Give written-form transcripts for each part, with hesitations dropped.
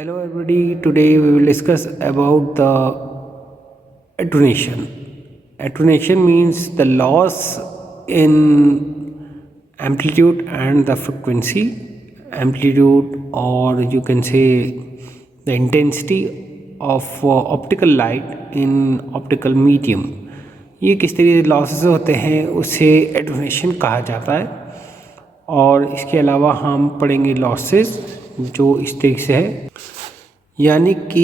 Hello everybody, today we will discuss about the attenuation. Attenuation means the loss in amplitude and the frequency, amplitude, or you can say the intensity of optical light in optical medium. ये किस तरीके से losses होते हैं उसे एटोनेशन कहा जाता है। और इसके अलावा हम पढ़ेंगे लॉसेस जो इस तरीके से है, यानी कि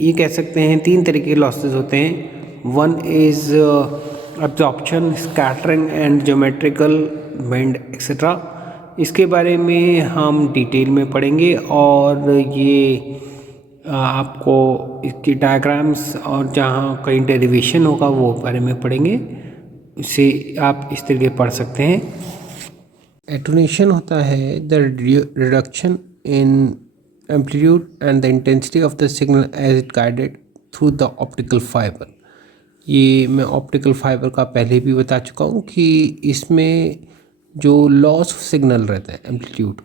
ये कह सकते हैं तीन तरीके के लॉसेस होते हैं। One is absorption, scattering and geometrical bend etcetera. इसके बारे में हम डिटेल में पढ़ेंगे और ये आपको इसकी डायग्राम्स और जहाँ कहीं डेरिवेशन होगा वो बारे में पढ़ेंगे। इसे आप इस तरीके पढ़ सकते हैं। एटोनेशन होता है the reduction in amplitude and the intensity of the signal as it guided through the optical fiber। ये मैं ऑप्टिकल फाइबर का पहले भी बता चुका हूँ कि इसमें जो लॉस सिग्नल रहता है एम्पलीट्यूड,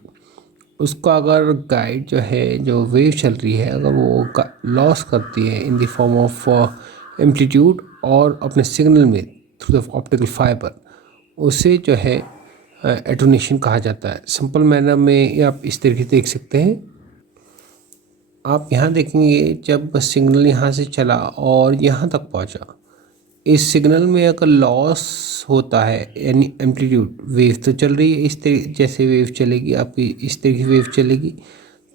उसका अगर गाइड जो है जो वेव चल रही है अगर वो लॉस करती है इन द फॉर्म ऑफ एम्पलीट्यूड और अपने सिग्नल में थ्रू द ऑप्टिकल फाइबर, उसे जो है एटोनेशन कहा जाता है। सिंपल मैनर में आप इस तरीके से देख सकते हैं। आप यहाँ देखेंगे जब सिग्नल यहाँ से चला और यहाँ तक पहुँचा, इस सिग्नल में अगर लॉस होता है यानी एम्पलीट्यूड, वेव तो चल रही है इस तरीके जैसे वेव चलेगी आपकी इस तरीके से वेव चलेगी,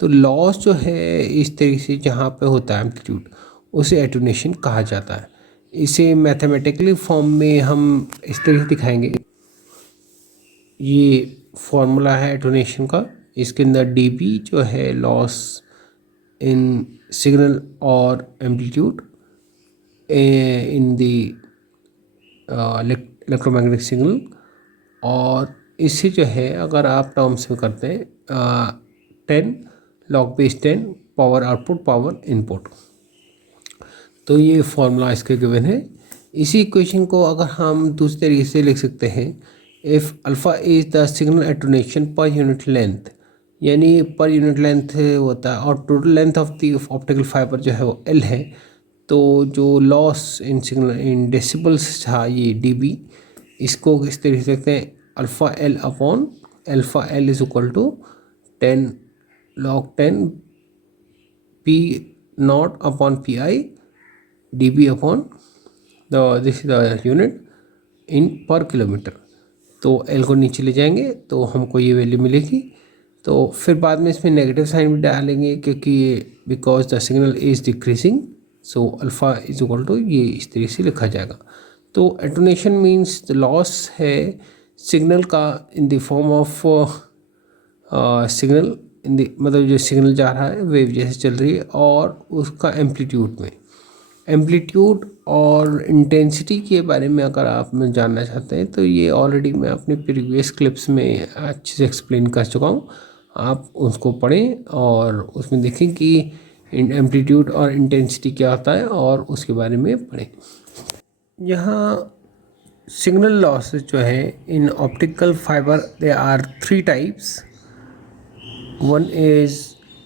तो लॉस जो है इस तरीके से जहाँ पे होता है एम्पलीट्यूड, उसे एटोनेशन कहा जाता है। इसे मैथमेटिकली फॉर्म में हम इस तरीके से दिखाएंगे। ये फॉर्मूला है एटोनेशन का। इसके अंदर dB जो है loss in signal or amplitude in the electromagnetic signal, और इससे जो है अगर आप टर्म्स में करते हैं 10 log⁻10 power output power input, तो ये फॉर्मूला इसके गिवन है। इसी इक्वेशन को अगर हम दूसरे तरीके से लिख सकते हैं, if alpha is the signal attenuation per unit length, यानी पर यूनिट लेंथ होता है और total length of the optical fibre जो है वो L है, तो जो loss in signal in decibels था ये dB, इसको किस तरीके से लिखते हैं alpha L upon alpha L is equal to 10 log10 P naught upon PI dB upon this is the unit in per kilometre. तो L को नीचे ले जाएंगे तो हमको ये वैल्यू मिलेगी। तो फिर बाद में इसमें नेगेटिव साइन भी डालेंगे क्योंकि because the signal is decreasing, so alpha is equal to ये इस तरीके से लिखा जाएगा। तो एटोनेशन मीन्स द लॉस है सिग्नल का in the form of signal in the, मतलब जो सिग्नल जा रहा है वेव जैसे चल रही है और उसका एम्पलीट्यूड में। एम्पलीट्यूड और इंटेंसिटी के बारे में अगर आप में जानना चाहते हैं तो ये ऑलरेडी मैं अपने प्रीवियस क्लिप्स में अच्छे से एक्सप्लेन कर चुका हूँ, आप उसको पढ़ें और उसमें देखें कि एम्पलीट्यूड और इंटेंसिटी क्या होता है और उसके बारे में पढ़ें। यहाँ सिग्नल लॉसेस जो है in optical fibre they are 3 types. One is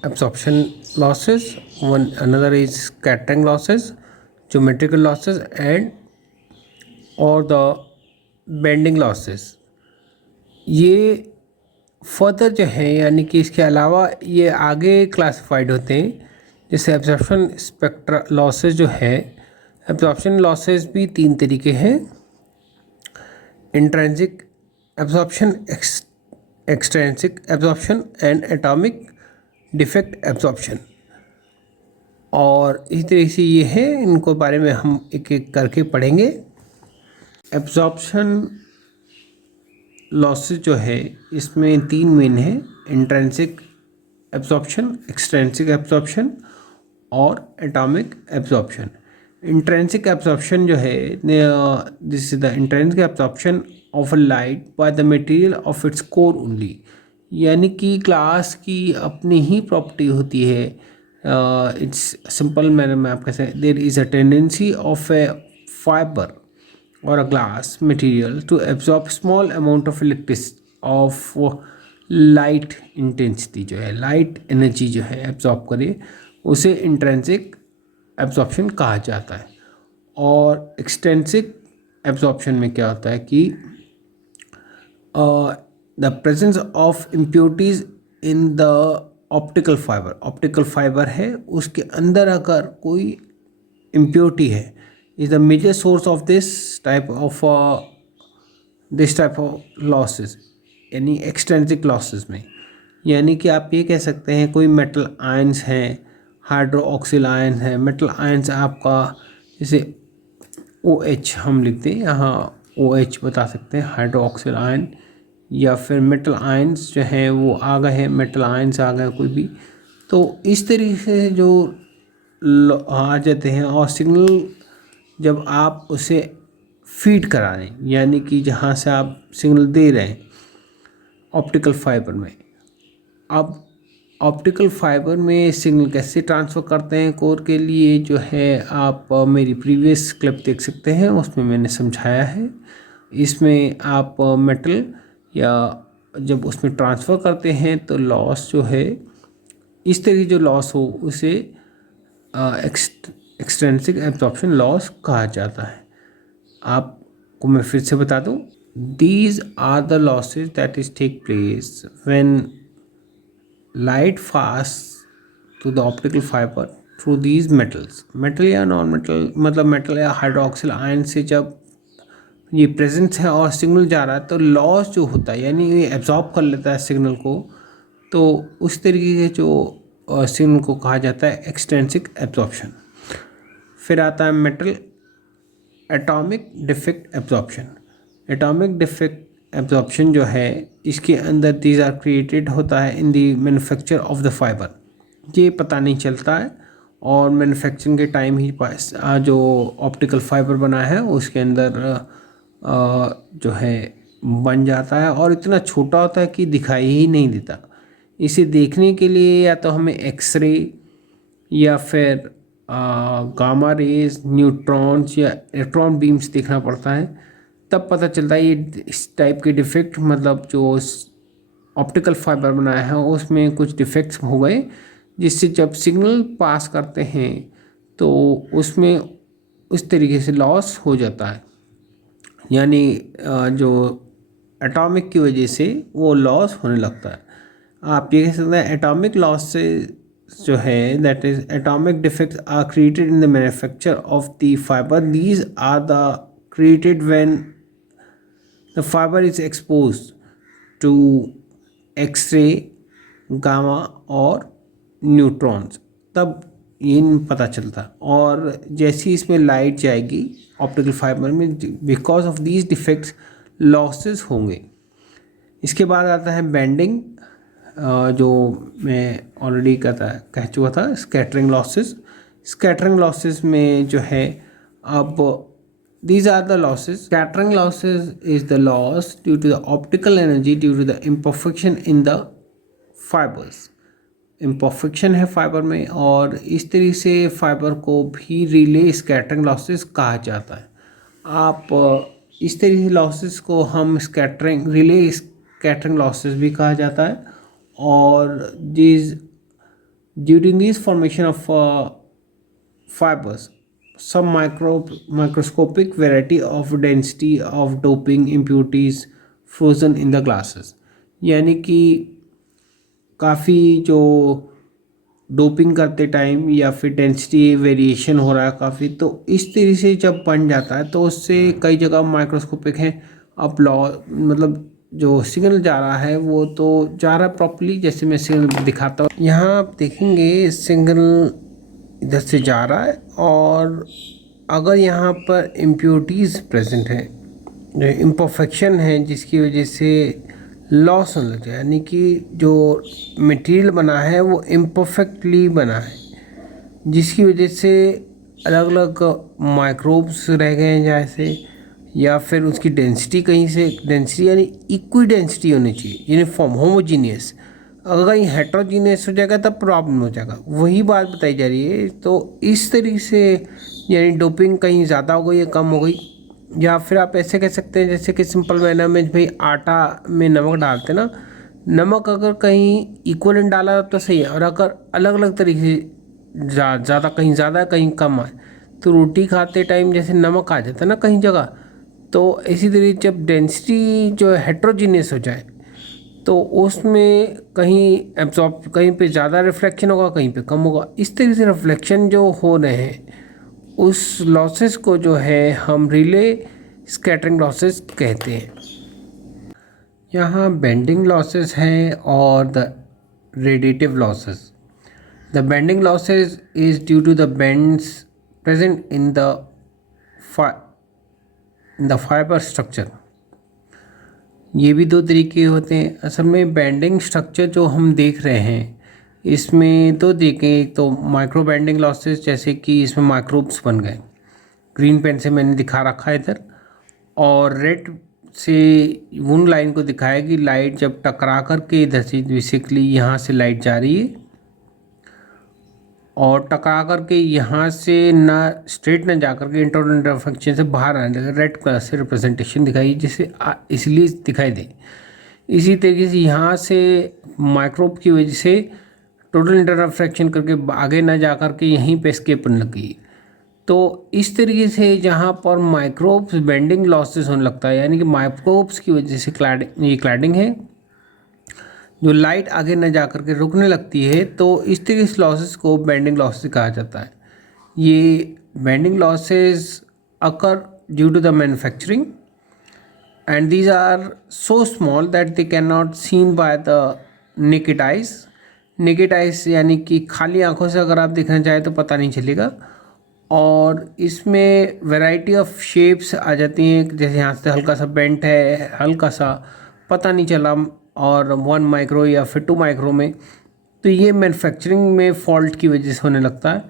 absorption losses, another is scattering losses, geometrical losses and or the bending losses। ये फर्दर जो है यानी कि इसके अलावा ये आगे क्लासिफाइड होते हैं। जैसे एब्जॉर्प्शन स्पेक्ट्रा लॉसेस जो है, एब्जॉर्प्शन लॉसेस भी 3 तरीके हैं, intrinsic absorption, extrinsic absorption and atomic defect absorption. और इस तरीके से ये है, इनको बारे में हम एक एक करके पढ़ेंगे। एब्जॉर्प्शन लॉसेस जो है इसमें 3 मेन है, इंट्रिंसिक एब्जॉर्प्शन, एक्सट्रिंसिक एब्जॉर्प्शन और एटॉमिक एब्जॉर्प्शन। इंट्रिंसिक एब्जॉर्प्शन जो है this is the intrinsic absorption of a light by the material of its core only, यानी कि ग्लास की अपनी ही प्रॉपर्टी होती है। इट्स सिंपल मैनर में आप कह सकते हैं, there is a tendency of a fibre or a glass material to absorb small amount of light intensity जो है, लाइट एनर्जी जो है एब्जॉर्ब करे, उसे इंट्रिंसिक एब्जॉर्प्शन कहा जाता है। और एक्सट्रिंसिक एब्जॉर्प्शन में क्या होता है कि the presence of impurities in the optical fibre, optical fibre है उसके अंदर अगर कोई इम्प्योरिटी है, is the major source of this type of losses, यानी एक्सट्रिंसिक लॉसेस में। यानी कि आप ये कह सकते हैं कोई मेटल आयंस हैं, हाइड्रोक्सिल आयन है, मेटल आयंस आपका जैसे OH हम लिखते हैं यहाँ, OH बता सकते हैं हाइड्रोक्सिल आयन, या फिर मेटल आयंस जो हैं वो आ गए हैं, मेटल आयंस आ गए कोई भी, तो इस तरीके से जो आ जाते हैं। और सिग्नल जब आप उसे फीड करा रहे हैं, यानी कि जहाँ से आप सिग्नल दे रहे हैं ऑप्टिकल फाइबर में, अब ऑप्टिकल फाइबर में सिग्नल कैसे ट्रांसफ़र करते हैं कोर के लिए जो है, आप मेरी प्रीवियस क्लिप देख सकते हैं, उसमें मैंने समझाया है। इसमें आप मेटल या जब उसमें ट्रांसफ़र करते हैं तो लॉस जो है, इस तरह की जो लॉस हो उसे एक्सट्रिंसिक एब्जॉर्प्शन लॉस कहा जाता है। आपको मैं फिर से बता दूं, these are the losses that is take place when light pass to the optical fibre through these metals. Metal या नॉन मेटल, मतलब मेटल या हाइड्रोक्सिल आयन से जब ये प्रेजेंस है और सिग्नल जा रहा है तो लॉस जो होता है, यानी ये एब्जॉर्ब कर लेता है सिग्नल को, तो उस तरीके के जो सिग्नल को कहा जाता है एक्सट्रिंसिक एब्जॉर्प्शन। फिर आता है metal atomic defect absorption. Atomic defect absorption जो है, इसके अंदर दीज आर क्रिएटेड होता है इन the manufacture of the fibre. ये पता नहीं चलता है और मैन्युफैक्चरिंग के टाइम ही जो ऑप्टिकल फाइबर बना है उसके अंदर जो है बन जाता है, और इतना छोटा होता है कि दिखाई ही नहीं देता। इसे देखने के लिए या तो हमें एक्सरे या फिर गामा रेज, न्यूट्रॉन्स या इलेक्ट्रॉन बीम्स देखना पड़ता है, तब पता चलता है ये इस टाइप के डिफेक्ट, मतलब जो ऑप्टिकल फाइबर बनाया है उसमें कुछ डिफेक्ट्स हो गए, जिससे जब सिग्नल पास करते हैं तो उसमें उस तरीके से लॉस हो जाता है। यानी जो एटॉमिक की वजह से वो लॉस होने लगता है। आप ये कह सकते हैं एटॉमिक लॉस से जो है, that is atomic defects are created in the manufacture of the fibre. These are the created when the fibre is exposed to X ray, gamma और न्यूट्रॉन्स, तब ये पता चलता। और जैसी इसमें लाइट जाएगी ऑप्टिकल फाइबर में, because of these defects losses होंगे। इसके बाद आता है बेंडिंग, जो मैं ऑलरेडी कह चुका था, स्कैटरिंग लॉसेस। स्कैटरिंग लॉसेस में जो है, अब these are the losses. Scattering losses is the loss due to the optical energy due to the imperfection in the fibers. imperfection है फाइबर में, और इस तरीके से फाइबर को भी रिले स्कैटरिंग लॉसेस कहा जाता है। आप इस तरीके से लॉसेस को हम स्कैटरिंग, रिले स्कैटरिंग लॉसेस भी कहा जाता है। और these during these formation of fibers, some microscopic variety of density of doping impurities frozen in the glasses। यानी कि काफ़ी जो डोपिंग करते टाइम या फिर डेंसिटी वेरिएशन हो रहा है काफ़ी, तो इस तरह से जब बन जाता है तो उससे कई जगह माइक्रोस्कोपिक है। अब मतलब जो सिग्नल जा रहा है वो तो जा रहा है प्रॉपर्ली, जैसे मैं सिग्नल दिखाता हूँ। यहाँ आप देखेंगे सिग्नल इधर से जा रहा है, और अगर यहाँ पर इम्प्योरिटीज़ प्रेजेंट है, जो इम्परफेक्शन है, जिसकी वजह से लॉस होने लग जाए, यानी कि जो मटेरियल बना है वो इम्परफेक्टली बना है, जिसकी वजह से अलग अलग माइक्रोब्स रह गए हैं जैसे, या फिर उसकी डेंसिटी कहीं से, डेंसिटी यानी इक्वी डेंसिटी होनी चाहिए, यूनिफॉर्म होमोजीनियस। अगर कहीं हेट्रोजीनियस हो जाएगा तब प्रॉब्लम हो जाएगा, वही बात बताई जा रही है। तो इस तरीके से यानी डोपिंग कहीं ज़्यादा हो गई या कम हो गई, या फिर आप ऐसे कह सकते हैं जैसे कि सिंपल मैनर में भाई आटा में नमक डालते ना, नमक अगर कहीं इक्वलेंट डाला तो सही है, और अगर अलग अलग तरीके से ज़्यादा कहीं ज़्यादा कहीं कम आए तो रोटी खाते टाइम जैसे नमक आ जाता है ना कहीं जगह, तो इसी तरीके जब डेंसिटी जो हेट्रोजीनियस हो जाए तो उसमें कहीं एब्जॉर्ब, कहीं पे ज़्यादा रिफ्लेक्शन होगा कहीं पे कम होगा। इस तरीके से रिफ्लेक्शन जो हो रहे हैं उस लॉसेस को जो है हम रिले स्कैटरिंग लॉसेस कहते हैं। यहाँ बेंडिंग लॉसेस हैं और the radiative losses. The bending losses is due to the bends present in the fibre structure. ये भी दो तरीके होते हैं। असल में बेंडिंग स्ट्रक्चर जो हम देख रहे हैं इसमें दो देखें, एक तो माइक्रो बेंडिंग लॉसेस, जैसे कि इसमें माइक्रोब्स बन गए, ग्रीन पेन से मैंने दिखा रखा है इधर, और रेड से उन लाइन को दिखाया कि लाइट जब टकरा करके इधर से बेसिकली यहाँ से लाइट जा रही है और टकरा करके यहाँ से ना स्ट्रेट ना जा करके इंटरनल रिफ्लेक्शन से बाहर आने लगे, रेड कलर से रिप्रेजेंटेशन दिखाई जिससे इसलिए दिखाई दे। इसी तरीके से यहाँ से माइक्रोब की वजह से टोटल इंटरफ्रैक्शन करके आगे ना जा करके यहीं पे एस्केप होने लगी। तो इस तरीके से जहाँ पर माइक्रोब्स बेंडिंग लॉसेस होने लगता है, यानी कि माइक्रोब्स की वजह से ये क्लैडिंग है जो लाइट आगे न जा करके रुकने लगती है, तो इस तरीके से लॉसेस को बेंडिंग लॉसेस कहा जाता है। ये bending losses occur due to the manufacturing and these are so small that they can not seen by the naked eyes. Naked eyes यानी कि खाली आंखों से अगर आप देखना चाहें तो पता नहीं चलेगा, और इसमें वैरायटी ऑफ शेप्स आ जाती हैं, जैसे यहाँ से हल्का सा बेंट है, हल्का सा पता नहीं चला, और 1 माइक्रो या फिर 2 माइक्रो में, तो ये मैन्युफैक्चरिंग में फॉल्ट की वजह से होने लगता है।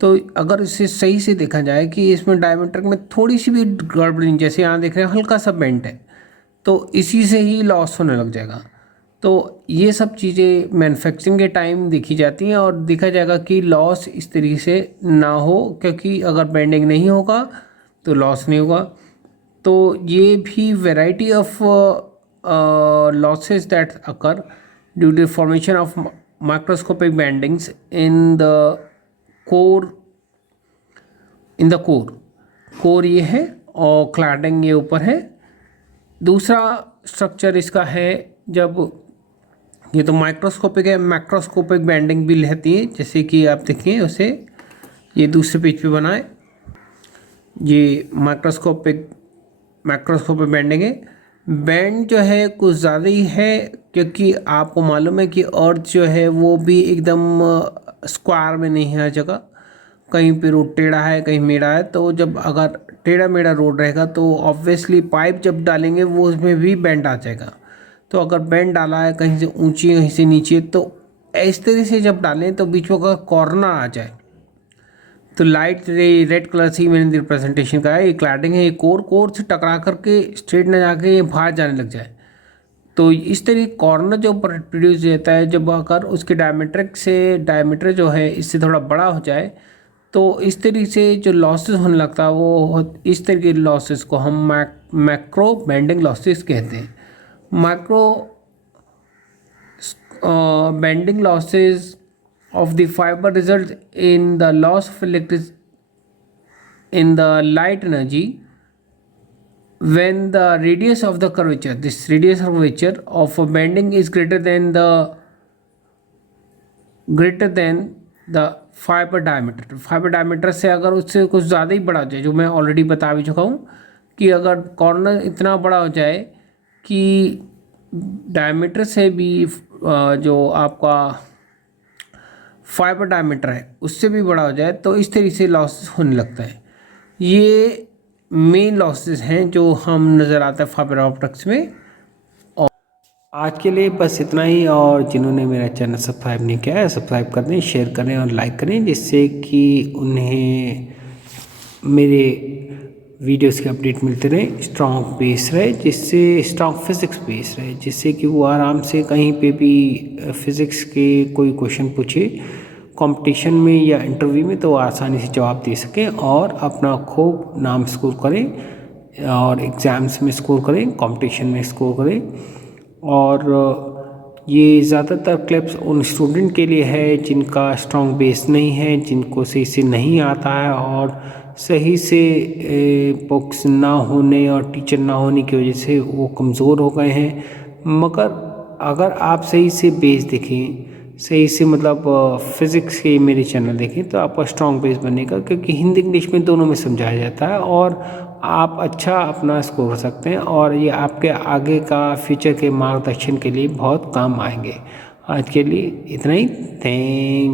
तो अगर इसे सही से देखा जाए कि इसमें डायमीटर में थोड़ी सी भी गड़बड़ी, जैसे यहाँ देख रहे हैं हल्का सा बेंट है, तो इसी से ही लॉस होने लग जाएगा। तो ये सब चीज़ें मैन्युफैक्चरिंग के टाइम देखी जाती हैं और देखा जाएगा कि लॉस इस तरीके से ना हो, क्योंकि अगर बेंडिंग नहीं होगा तो लॉस नहीं होगा। तो ये भी variety of losses that occur due to formation of microscopic bendings in the core core ये है और क्लैडिंग ये ऊपर है। दूसरा स्ट्रक्चर इसका है, जब ये तो माइक्रोस्कोपिक है, मैक्रोस्कोपिक बेंडिंग भी रहती है, जैसे कि आप देखिए उसे ये दूसरे पेज पे बनाए, ये मैक्रोस्कोपिक बेंडिंग है। बैंड जो है कुछ ज़्यादा ही है, क्योंकि आपको मालूम है कि अर्थ जो है वो भी एकदम स्क्वायर में नहीं है हर जगह, कहीं पे रोड टेढ़ा है कहीं मेढ़ा है। तो जब अगर टेढ़ा मेढ़ा रोड रहेगा तो ऑब्वियसली पाइप जब डालेंगे वो उसमें भी बैंड आ जाएगा। तो अगर बैंड डाला है कहीं से ऊंची कहीं से नीचे, तो इस तरह से जब डालें तो बीच में अगर कॉर्नर आ जाए तो लाइट रेड कलर से ही मैंने रिप्रेजेंटेशन का है, ये क्लैडिंग है, ये कोर से टकरा करके स्ट्रेट ना जाके ये बाहर जाने लग जाए। तो इस तरह कॉर्नर जो प्रोड्यूस होता है, जब अगर उसके डायमीटर जो है इससे थोड़ा बड़ा हो जाए, तो इस तरीके से जो लॉसेस होने लगता है वो इस तरह के लॉसेस को हम मैक्रो बेंडिंग लॉसेस कहते हैं। Micro bending losses of the fiber result in the loss of electricity in the light energy when the radius of the curvature of a bending is greater than the fiber diameter से अगर उससे कुछ ज़्यादा ही बड़ा हो जाए, जो मैं ऑलरेडी बता भी चुका हूँ कि अगर कॉर्नर इतना बड़ा हो जाए कि डायमीटर से भी जो आपका फाइबर डायमीटर है उससे भी बड़ा हो जाए, तो इस तरीके से लॉसेस होने लगता है। ये मेन लॉसेस हैं जो हम नज़र आते हैं फाइबर ऑप्टिक्स में। और आज के लिए बस इतना ही, और जिन्होंने मेरा चैनल सब्सक्राइब नहीं किया है सब्सक्राइब कर दें, शेयर करें और लाइक करें, जिससे कि उन्हें मेरे वीडियोस के अपडेट मिलते रहे, स्ट्रॉन्ग बेस रहे, जिससे स्ट्रॉन्ग फिज़िक्स बेस रहे, जिससे कि वो आराम से कहीं पे भी फिज़िक्स के कोई क्वेश्चन पूछे कंपटीशन में या इंटरव्यू में, तो आसानी से जवाब दे सकें और अपना खूब नाम स्कोर करें और एग्ज़ाम्स में स्कोर करें, कंपटीशन में स्कोर करें। और ये ज़्यादातर क्लिप्स उन स्टूडेंट के लिए है जिनका स्ट्रॉन्ग बेस नहीं है, जिनको सही से नहीं आता है और सही से बुक्स ना होने और टीचर ना होने की वजह से वो कमज़ोर हो गए हैं। मगर अगर आप सही से बेस देखें, सही से मतलब फिज़िक्स के मेरे चैनल देखें तो आपका स्ट्रॉन्ग बेस बनेगा, क्योंकि हिंदी इंग्लिश में दोनों में समझाया जाता है और आप अच्छा अपना स्कोर कर सकते हैं और ये आपके आगे का फ्यूचर के मार्गदर्शन के लिए बहुत काम आएंगे। आज के लिए इतना ही। थैंक